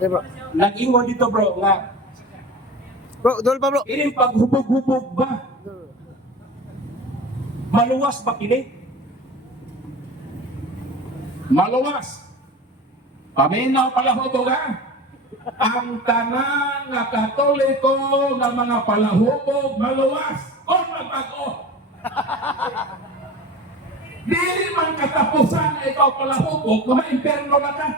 Okay, bro. Nag-ingon dito bro nga Bro, dol pa bro. ining paghubog-hubog ba maluwas ba kini? Maluwas. Paminaw palahubog ha. Ang tanan nga Katoliko nga mga palahubog maluwas. Kung magbago. Dili man katapusan na ikaw palahubog nga ma-imperno na ka.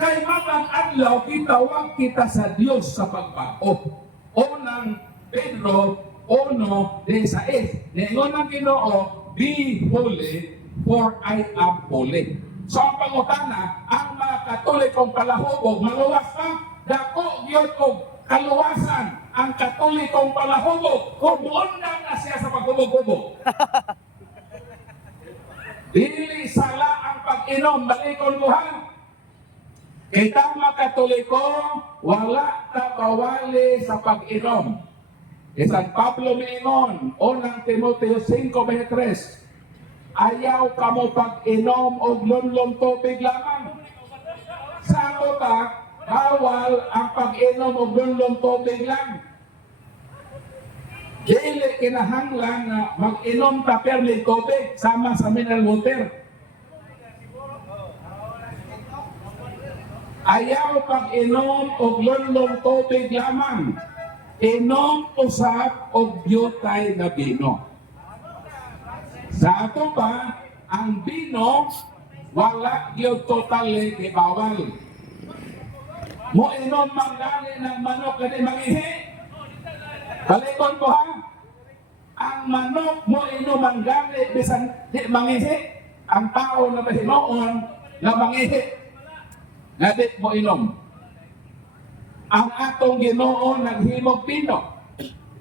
Kay matang adlaw gitawag kita sa Dios sa pagbago. Unang Pedro 1:16. Ningon ang Ginoo, be holy for I am holy. So ang pangutana, ang mga Katolikong palahubog maluwas pa, dako gyud og kaluwasan ang Katolikong palahubog kung muundang na siya sa paghubog-hubog. Dili sala ang pag-inom, balikon buhan. Kay tama Katoliko, wala ta bawali sa pag-inom. San Pablo miingon, unang Timoteo 5:23, ayaw kamo pag-inom og lunlong tubig lamang. Sa ato ta, bawal ang pag-inom og lunlong tubig lang. Dili kinahanglan na mag-inom ta perli tubig sama sa mineral water. Ayaw pag-inom og lunlong tubig lamang. Inom usab og biyotay na bino. Sa ato pa, ang bino wala gyud totally ibawal. Mo inom mangani ng manok kani mangihi. Balikon ko ha. Ang manok mo inom mangani bisan di mangihi. Ang tao na mahinoon na mangihi. Nga di mo inom. Ang atong Ginoo naghimog pino.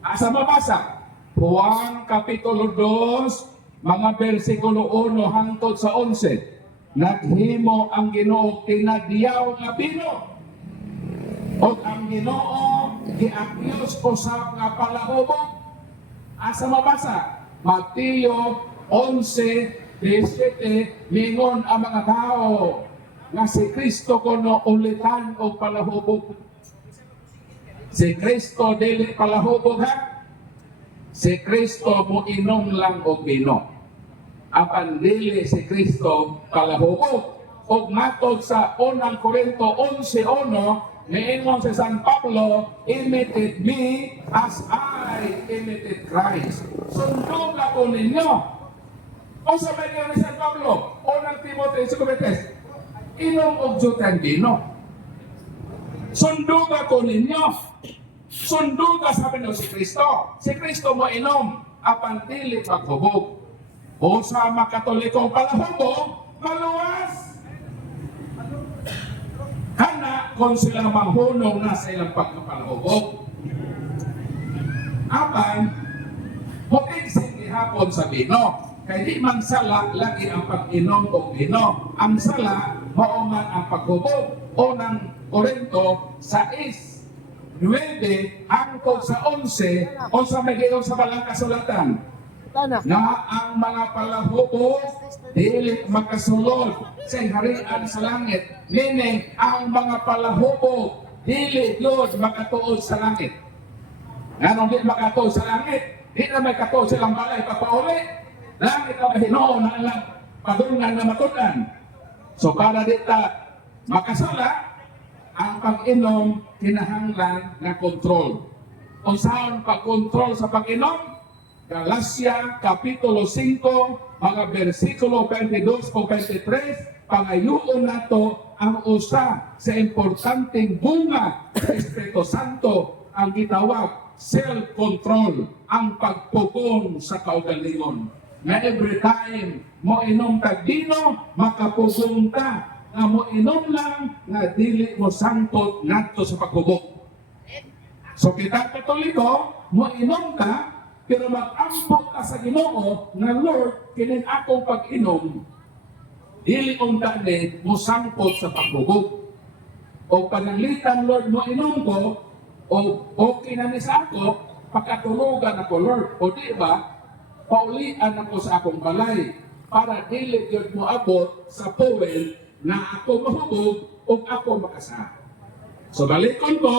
Asa mabasa? Juan Kapitulo 2, mga versikulo 1 hangtod sa 11. Naghimo ang Ginoo tinagyaw nga pino. O ang Ginoo giakyos usab nga palahubog. Asa mabasa? Mateo 11:17 mingon ang mga tao nga si Kristo kuno ulitan o palahubog. Si Kristo dili palahubog ha. Si Kristo mo inom lang og bino. Apan dili si Kristo palahubog. Og matod sa 1 Korinto 11:1 miingon si San Pablo, imitate me as I imitate Christ. Sundog ako ninyo. O sabay niyo ni San Pablo, 1 Timoteo 5:3, inom og jutan bino. Sundog ako ninyo. Sundog ka sabi niyo si Kristo. Si Kristo mo inom, apan dili paghubog. O sa mga Katolikong palahubog, maluwas. Kana kung sila manghunong na sa ilang pagkapalahubog. Apan, huwag sige hapon sa bino. Kaya di man sala lagi ang pag-inom o bino. Ang sala, mauman ang paghubog. Unang Korinto 6:9 hangtod sa 11 o sa magiyon sa balang kasulatan. Na ang mga palahubog dili makasulod sa harian sa langit. Meaning, ang mga palahubog dili yun makatuod sa langit. Nga di makatuod sa langit, di na may katuod silang balay papauli. Langit na mahinoon na lang padungan na matunan. So para dita makasala, ang pag-inom kinahanglan na kontrol. Kung saan pag-kontrol sa pag-inom? Galacia Kapitulo 5, mga versikulo 22 o 23, pangayoon nato ang usa sa importanteng bunga sa Espiritu Santo ang gitawag self-control, ang pagpugong sa kaugalingon. Na every time mo inom tag dino, makapugong ta. Nga mo inom lang, nga dili mo sangkot ngadto sa paghubog. So kita Katoliko, mo inom ka, pero mag-ambot ka sa Ginoo nga Lord, kinin akong pag-inom, dili unta ni mo sangkot sa paghubog. O pananglitan Lord mo inom ko, o okay na ni sa ako, pagkatulugan ako Lord. O di ba, paulian ako sa akong balay para dili yun mo abot sa puwel na ako mahubog o ako makasa. So balikon ko,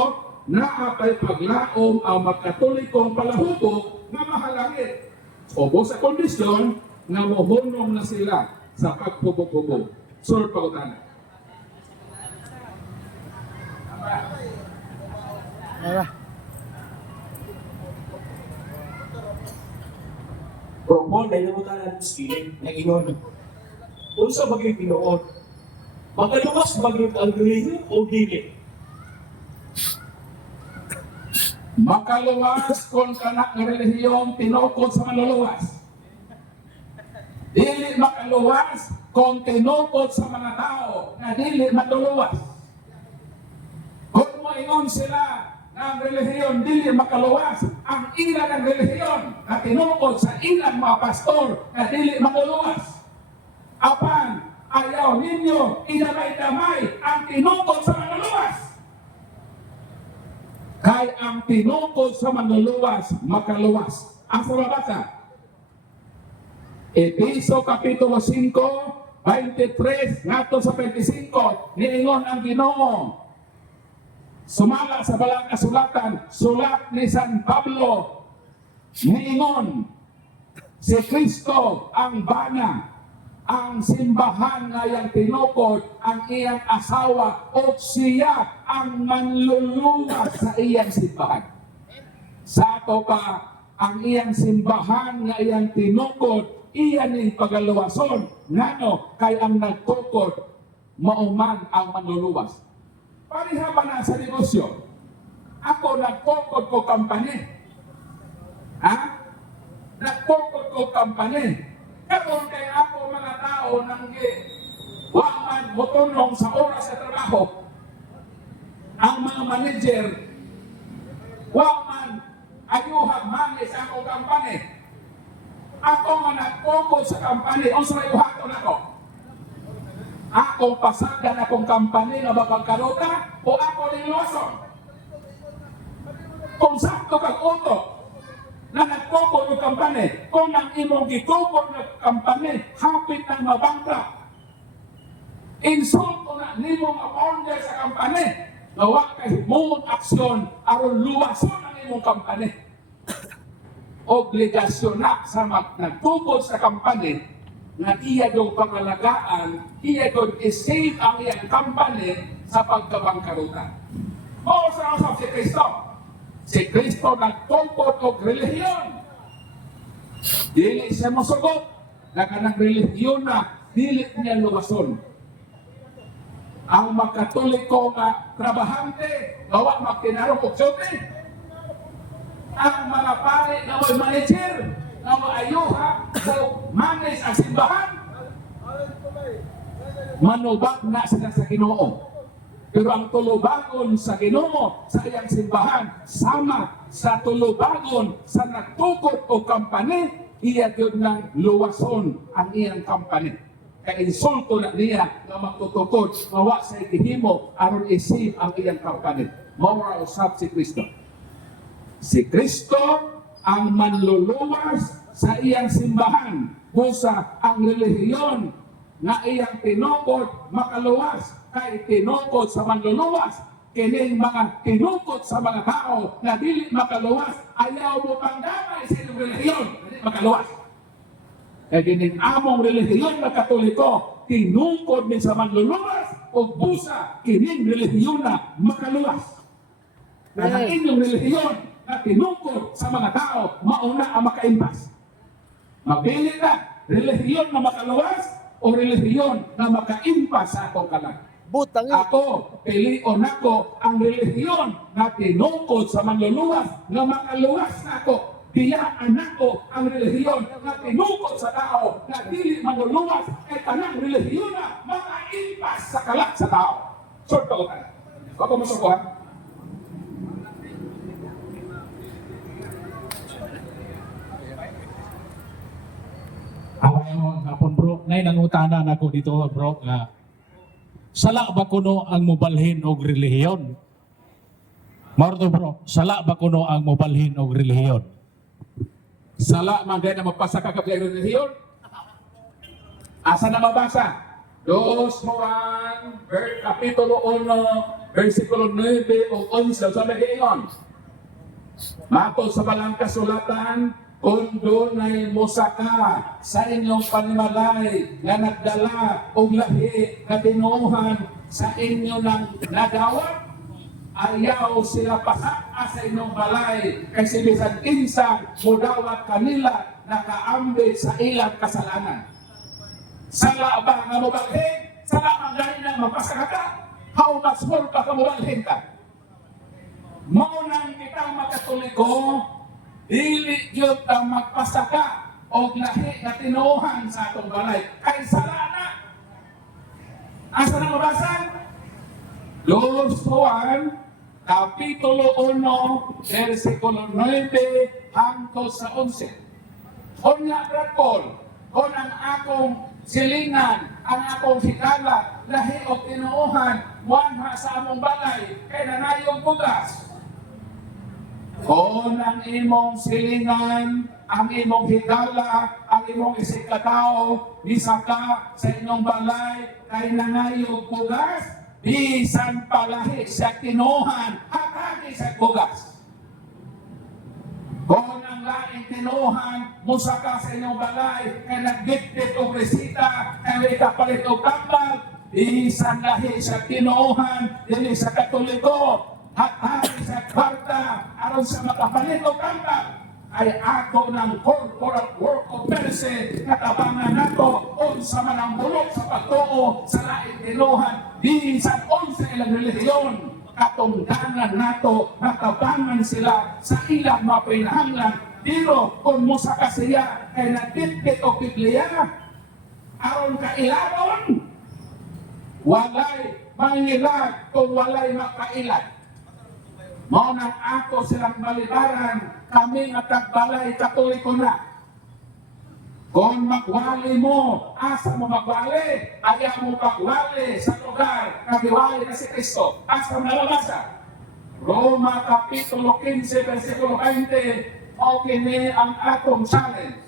naapay paglaom ang magkatolikong palahubog na mahalangit. O sa kondisyon na mohunong na sila sa paghubog-hubog. Sulod pautan. Tara. Propon na inamutan natin spirit na inon. Kung sa bagay pinuod, makaluwas bagay ang relihiyon o dili. Makaluwas kung kanak ng relihiyong tinukod sa manluluwas. Dili makaluwas kung tinukod sa mga tao na dili manluluwas. Kung moingon sila na ang relihiyon dili makaluwas, ang ilan ng relihiyon na tinukod sa ilang mga pastor na dili manluluwas. Apan, ayaw ninyo idamay-damay ang tinukod sa manluluwas. Kay ang tinukod sa manluluwas, makaluwas. Ang sa mabasa, Efeso Kapitulo 5, 23, ngato sa 25, niingon ang Ginoo. Sumala sa balang kasulatan, sulat ni San Pablo, niingon, si Kristo ang bana, ang simbahan nga yang tinukod ang iyang asawa o siya ang manluluwas sa iyang simbahan. Sa ato pa, ang iyang simbahan nga iyang tinukod, iyan ang pagaluwason. Ngano, kay ang nagtukod, mauman ang manluluwas. Pariha ba na sa negosyo? Ako nagtukod ko kampanya. Ha? Nagtukod ko kampanya. Kapag kaya ako mga tao nang waman mutulong sa oras sa trabaho, ang mga manager, waman ayuhag manis ako kampanya. Ako nga nag-focus sa kampanya, o sa ayuhaton ako. Akong pasagan akong kampanya na mapagkaruta o ako niluwason. Kung sakto kag uto, na nagkukod ng kampanya, kung ang imong gikukod ng kampanya, hapit ng mabangka. Insulto na nimong aponder sa kampanya, gawa kay mong aksyon, aron luwason ang imong kampanya. Obligasyon na sa nagkukod sa kampanya, na iya yung pangalagaan, iya yung isave ang iyang kampanya sa pagkabangkarutan. O sa usap si Kristo, si Kristo nagtungkod og relihiyon. Dili siya masugot na kanang relihiyon na dili niya luwason. Ang makatoliko nga trabahante, gawa magtinarong og sulti. Ang mga pare nga may manager, nga maayuha o manage ang simbahan, manubak na sila sa Ginoo. Pero ang tulubagon sa Ginoo sa iyang simbahan sama sa tulubagon sa nagtukod o kampanya, iya yun ng luwason ang iyang kampanya. Kaya insulto na niya na magtutukod, mawa sa igihimo aron isip ang iyang kampanya. Mawara usap si Kristo. Si Kristo ang manluluwas sa iyang simbahan. Busa ang relihiyon na iyang tinukod makaluwas kay tinukod sa manluluwas. Kining mga tinukod sa mga tao na dili makaluwas, ayaw mo pang damay sa inyong relihiyon na dili makaluwas. Kaya kining among relihiyon na Katoliko, tinukod din sa manluluwas o busa kining relihiyon na makaluwas. Na ang inyong relihiyon na tinukod sa mga tao, mauna ang makaimpas. Mapili ka, relihiyon na makaluwas o relihiyon na makaimpas sa akong kalan. Butang eh. Ako, pilion ako ang relihiyon na tinukod sa manluluwas na makaluwas na ako. Kaya anak ko ang relihiyon na tinukod sa tao na dili manluluwas ay tanang relihiyon na makaimpas sa kalat sa tao. Short ko tayo. Ako masukuhan. Ayaw hapon bro, nay nangutana na ko dito bro nga sala ba kuno ang mobalhin og relihiyon? Marto bro, sala ba kuno ang mobalhin og relihiyon? Sala man din na magpasa ka kapag relihiyon. Asa na mabasa? 2 Juan, Kapitulo 1, versikulo 9 o 11, sabi ngayon, matod sa balang kasulatan, kung dunay mosaka sa inyong panimalay nga nagdala og lahi nga tinuhan sa inyo ng nadawat, ayaw sila pasaa sa inyong balay kasi bisan kinsa mudawat kanila nakaambil sa ilang kasalanan. Sala ba nga mubalhin? Sala ang dahil na mapasaka ka? How much more pa ka mubalhin ka? Maunang kita makatoliko, dili yun ang magpasaka o lahi na tinuhan sa atong balay. Kay sala na! Asa na mabasan? 2 Juan, Kapitulo 1, versikulo 9 hangtod sa 11. Unya brakol, kung ang akong silingan, ang akong higala, lahi o tinuuhan, wanha sa among balay, kay nanayong bugas. Kung ang imong silingan, ang imong higala, ang imong isikatao, bisaka sa inyong balay, kay nanayong bugas, bisan palahi sa tinuuhan, hatagi sa bugas. Kung ang laing tinuhan, musaka sa inyong balay, kaya nagdiktit o resita, kaya ikapalit o tambal, isang lahi sa tinuhan, dili sa katoliko, hatari sa kwarta, aron sa makapalit o tambal, ay ako ng corporate work of mercy, natabangan nato, unsa man ang bulok sa pagtuo, sa laing tinuhan, bisan unsa ilang relihiyon, katungdanan nato, natabangan sila sa ilang mapinahanglan. Pero kung musa ka siya ay nagdikit o Biblia, aron ka ilabon, walay mangilag kung walay makailag. Mao nang ako silang balibaran, kami nga tagbalay katoliko na. Kung magwali mo, asa mo magwali? Ayaw mo magwali sa lugar na diwali na si Kristo. Asa mo nalabasa? Roma Kapitulo 15, versikulo 20, o kini ang atong challenge.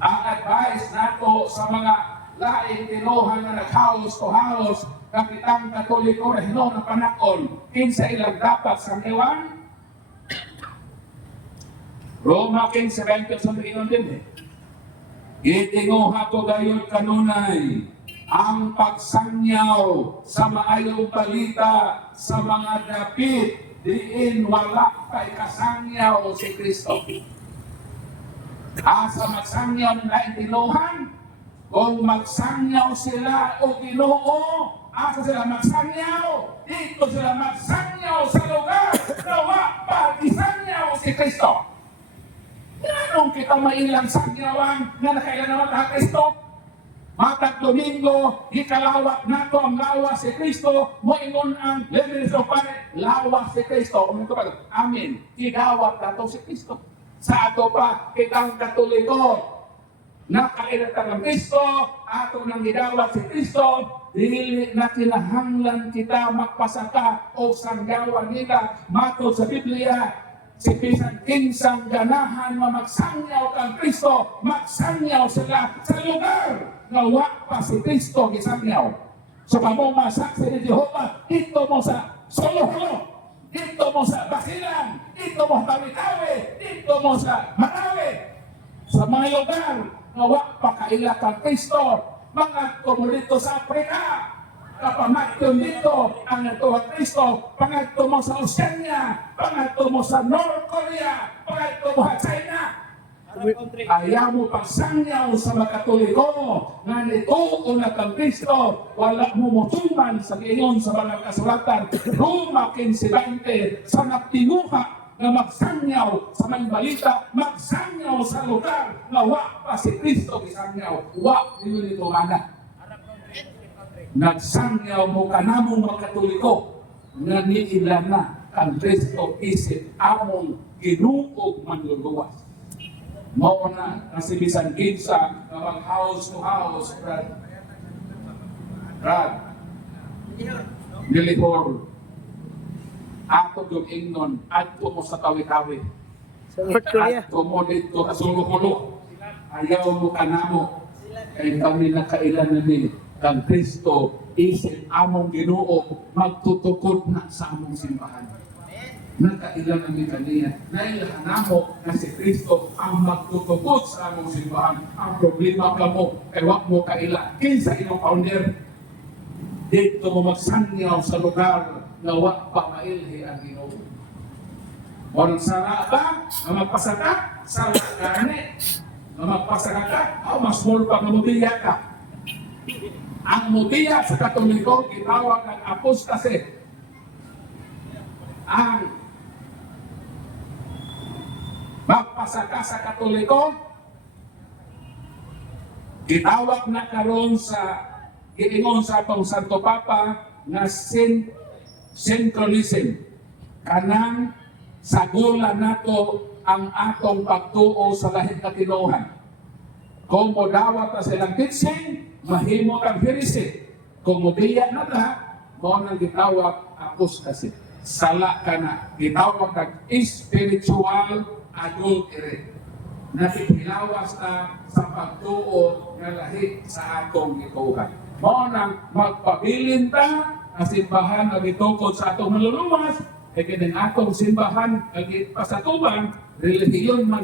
Ang advice nato sa mga laing tinuhan na nag-house to house, kapitang katoliko na hinon ng panakon, kinsa ilang dapat sa iwan? Roma 15, 20, sabi inon din eh. Itinguha ko gayon kanunay ang pagsangyaw sa maayong balita sa mga dapit diin wala kay kasangyaw si Kristo. Asa magsangyaw nila itinuhan? Kung magsangyaw sila o Ginoo, asa sila magsangyaw? Dito sila magsangyaw sa lugar na wala pa isangyaw si Kristo. Anong kita mailang sangyawan na nakailan naman ka Kristo? Matag Domingo, ikalawat nato ang lawas si Kristo, moingon ang Levinas of Pare, lawas si Kristo. Amin. Igawat nato si Kristo. Sa ato pa, kitang katoliko, nakailatang ang Kristo, ato nang gidawat si Kristo, dili na kinahanglan kita magpasaka o sangyawan nila. Matod sa Biblia, si bisan kinsang ganahan na magsangyaw kang Kristo, magsangyaw sila sa lugar na wa pa si Kristo gisangyaw. So kamo masaksi ni Jehovah, dito mo sa Solo-Holo, dito mo sa Basilan, dito mo sa Tawi-Tawi, dito mo sa Marawi, sa mga lugar na wa pa kaila kang Kristo, mga komunito sa Afrika, kapamatyon dito ang natuwa Kristo, pangadto mo sa Oceania, pangadto mo sa North Korea, pangadto mo sa China. Ayaw mo pagsangyaw sa mga Katoliko nga nituo na kang Kristo, wala mo mutuman sa gayon sa mga kasulatan. Roma 15:20, sa nagtinguha na magsangyaw sa mga balita, magsangyaw sa lugar na wa pa si Kristo isangyaw, wa nito mana. Nagsangyaw mo ka namong magkatoliko nga niilan na ang Kristo isip among ginuog manluluwas. Mao na kasi bisan kinsa na mag house to house, Brad, nilihor ato yung ingnon, adto mo sa Tawi-Tawi, Sa North Korea. adto mo dito sa Solo-Holo, ayaw mo ka namo. kay kami nakailan na ni kang Kristo isin among Ginoo magtutukod na sa among simbahan. Nakailan na ni kaniya. Nailahan namo na si Kristo ang magtutukod sa among simbahan. Ang problema ka mo, kay wak mo kaila. Kinsa inyong founder, dito mo magsangyaw sa lugar na wak pa mailhi ang Ginoo. Orang sala ba, na magpasaka, sala gani. Na magpasaka ka, o mas small pa na mutiya ka. Ang mutiya sa Katoliko, gitawag ng apostasy. Ang magpasaka sa Katoliko, gitawag na karon sa giingon sa atong Santo Papa na synchronism. Kanang sagula nato ang atong pagtuo sa lahing katinuohan. Kung modawat na silang teaching, mahimo kang heresy. Kung mudiya na ta, mo nang gitawag apostasy. Sala ka na, gitawag kag spiritual adultery. Nakikilawas na sa pagtuo nga lahi sa atong gituhan. Mo nang magpabilin ta ang simbahan na gitukod sa atong maluluwas, kaya kinang atong simbahan kagit pasatuban, relihiyon man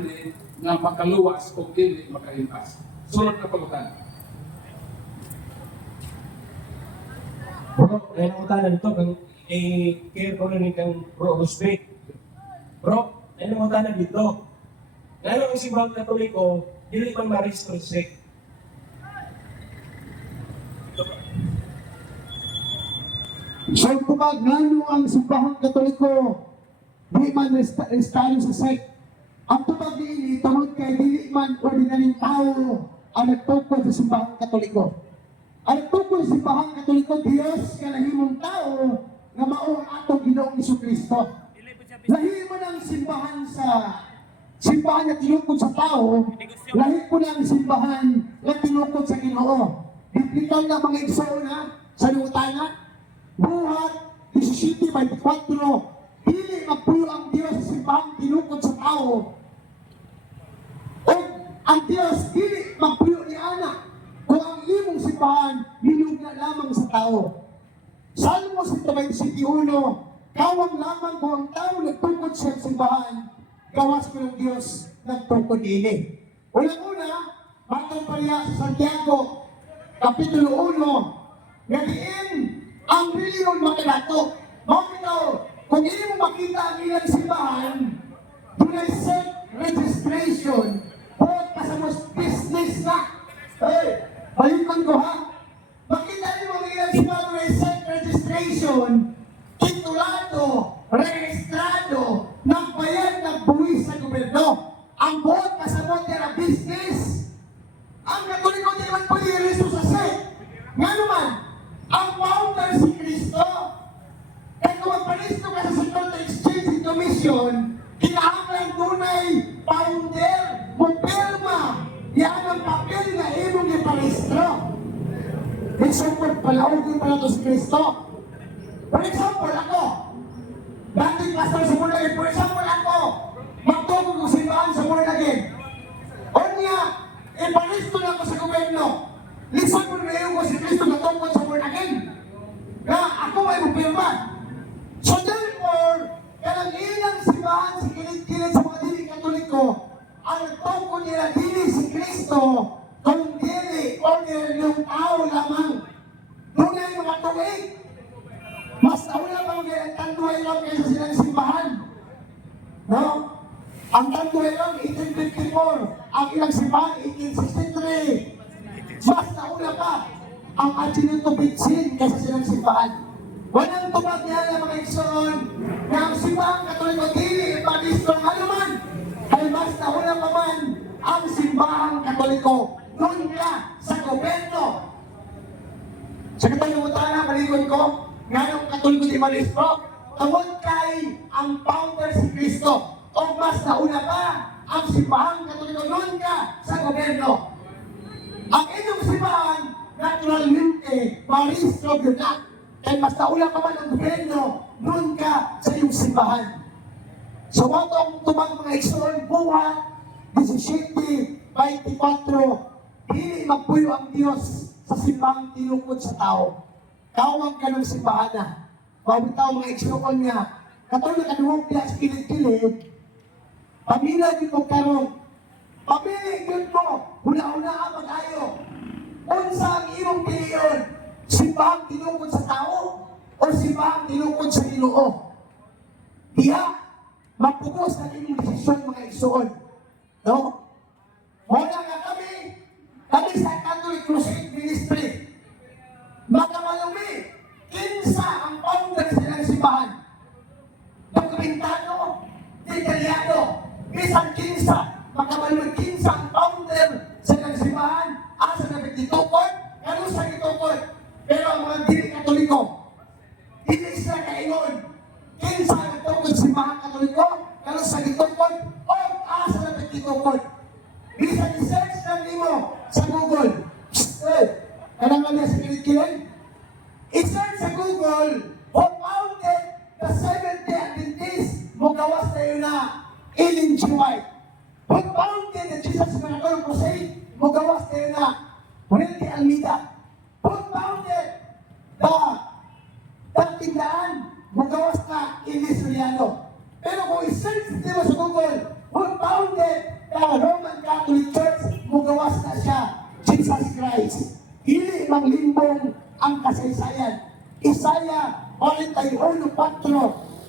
nga makaluwas o dili makaimpas. Sunod na pagutan. Bro, kaya nakutala nito kang care ko na rin kang Bro Rosbeck. Bro, kaya nakutala dito. Lalo ang simbang Katoliko, dili man ma-restrict. So kumag ngano ang simbahang Katoliko di man restado sa site. Ang tubag niini tungod kay dili man ordinaryong tao ang nagtukod sa simbahang Katoliko. Ang nagtukod sa simbahang Katoliko, Dios nga nahimong tao nga mao ang atong Ginoong Jesucristo. Lahi mo ng simbahan sa simbahan na tinukod sa tao, lahi po ng simbahan na tinukod sa Ginoo. Biblical na mga igsoon sa liutangan. Buhat 17:24, dili magpuyo ang Dios sa simbahang tinukod sa tao. O ang Dios dili magpuyo ni anak kung ang imong simbahan minugna lamang sa tao. Salmo 121, kawang lamang kung ang tao nagtukod sa simbahan, gawas ko ng Diyos nagtukod ini. Unang-una, matang pariya sa Santiago, Kapitulo 1, ngayon, ang reliyon makalato. Makita, kung hindi mo makita ang ilang simbahan, dunay set registration, huwag pa sa most business na. Hey, balikan ko ha. Makita niyo ang ilang simbahan, dunay set registration, titulado, rehistrado, ng bayan ng buwis sa gobyerno. Ang buhat pasabot niya na business. Ang Katoliko di man po i-resto sa set. Nga naman, ang founder si Kristo. Kaya kung magpalisto ka sa Security Exchange and Commission, kinahanglan tunay founder, mupirma, yan ang papel na imong ipalistro. Example, palaugin pala ito si Kristo. For example, ako, dating pastor sa Born-Again, for example, ako, magtugog ko simbahan sa Born-Again. O niya, ipalisto na ako sa gobyerno. Listen mo na ko si Kristo na tungkol sa Born-Again. Na ako ay mupirma. So therefore, kanang ilang simbahan si kilid-kilid sa mga dili Katoliko, ang tungkol nila dili si Kristo, kung dili ordinaryong tao lamang. Doon ay mga tuig. Mas nauna pa mga tanduay lang kaysa silang simbahan. No? Ang tanduay lang 1854, ang ilang simbahan 1863. Mas nauna pa ang Atinito Bitsin kaysa silang simbahan. Walang tubag niya ng mga igsoon na ang simbahang Katoliko dili ipalisto ng anuman. Ay mas nauna pa man ang simbahang Katoliko noon ka sa gobyerno. Sa katalimutan na malikon ko, ngayong Katoliko di malisto, tawag kay ang founder si Kristo. O mas nauna pa ang simbahang Katoliko noon ka sa gobyerno. Ang inyong simbahan, naturalmente, maristro yun na. Kaya mas naula pa man ang gobyerno, noon ka sa iyong simbahan. So, watong tumang mga igsoon, buhat, 17:24, Dili magpuyo ang Dios sa simbahang tinukod sa tao. Kawag ka ng simbahan na. Mabitaw mga igsoon nga. Katulad kanuhog diya sa kilid-kilid, pamilya din mo karong. Pamili yun mo, hula-hula ang mag-ayo. Unsa ang iyong piliyon? Simbahang tinukod sa tao o simbahang tinukod sa Ginoo? Diya, magpugos na inyong desisyon mga igsoon. No? Wala nga kami sa Catholic Crusade Ministry. Magkamalumi, kinsa ang founder sa ilang simbahan. Dokumentado, detalyado, bisan kinsa, magkamalumi kinsa ang founder sa ilang simbahan, asa na nagtitukod, ano sa gitukod. Pero ang mga dili Katoliko, hindi sila kaingon, kinsa ang nagtukod sa simbahan Katoliko, ano sa gitukod, o asa na nagtitukod. Bisan i-search lang nimo sa Google. Kanang nga sa kilit-kilit. I-search sa Google, who founded the Seventh-day Adventist, mugawas na yun na Ellen G. White. Who founded the Jesus Miracle Crusade, mugawas na yun na Wilkie Almeida. Who founded the Tindaan, mugawas na Ilis Soriano. Pero kung i-search nyo sa Google, who founded the Roman Catholic Church, mugawas na siya, Jesus Christ. Hili mang limbong ang kasaysayan. Isaya 41:4,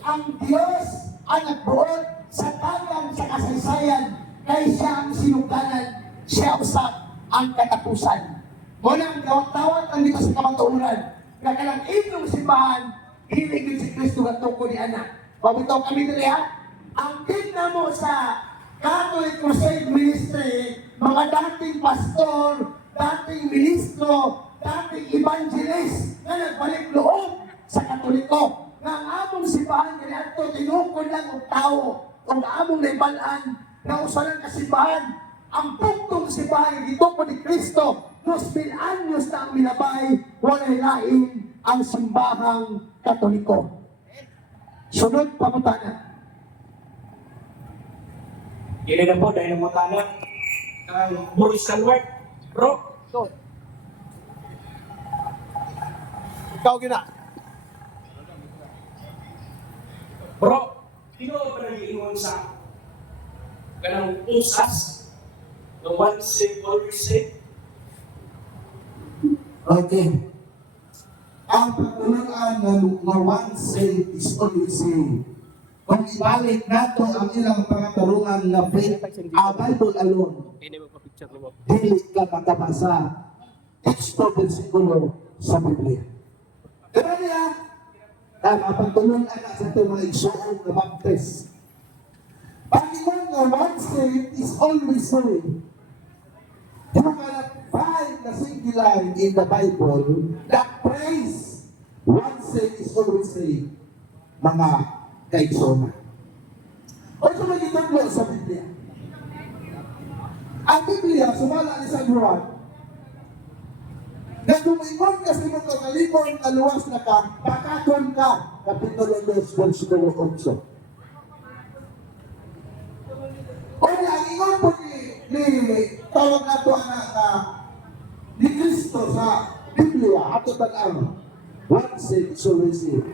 ang Diyos ang nagbuot sa tagang sa kasaysayan, kay siya ang sinugdanan, siya usap ang katapusan. Muna ang tawag ang dito sa kamatuuran, kakalang inyong simbahan, hiligin si Kristo at tungkol ni anak. Pabitaw kami nila, ang tingnan mo sa Catholic Crusade Ministry, mga dating pastor, dating ministro, dating evangelist na nagbalik loob sa Katoliko. Nga ang among simbahan kaya ito, tinukod lang ang tao, ang among naibalaan na usalang kasimbahan, ang punktong simbahan dito po ni Kristo, 2,000 anyos na ang minabay, walay lain ang simbahang Katoliko. Sunod pamutana. Yan na po, dahil namutana ang Boris Calvert. Bro, Ikaw gina. bro, sino ba nag-iingon sa kanang usas na one saved, always saved? Okay. Ang pagtulungan na one saved is always saved. Kung ibalik nato ang ilang pangatarungan na faith, Bible alone, dili ka makabasa teksto versikulo sa Biblia. Pero niya, pagtulungan na sa itong mga igsoon na baptist. Pag-ingon na one saved is always saved. You cannot find the singular in the Bible that praise one saved is always saved. Mga kaigsoon. O ito magiging sa Biblia. Ang Biblia, sumala ni San Juan, na tumingon ka sa mga kalimon na luwas na ka, pakakon ka, Kapitulo 2, versikulo 8. O ang ingon po ni tawag na ito ni Kristo sa Biblia, ato tag-ang, one saved is always saved.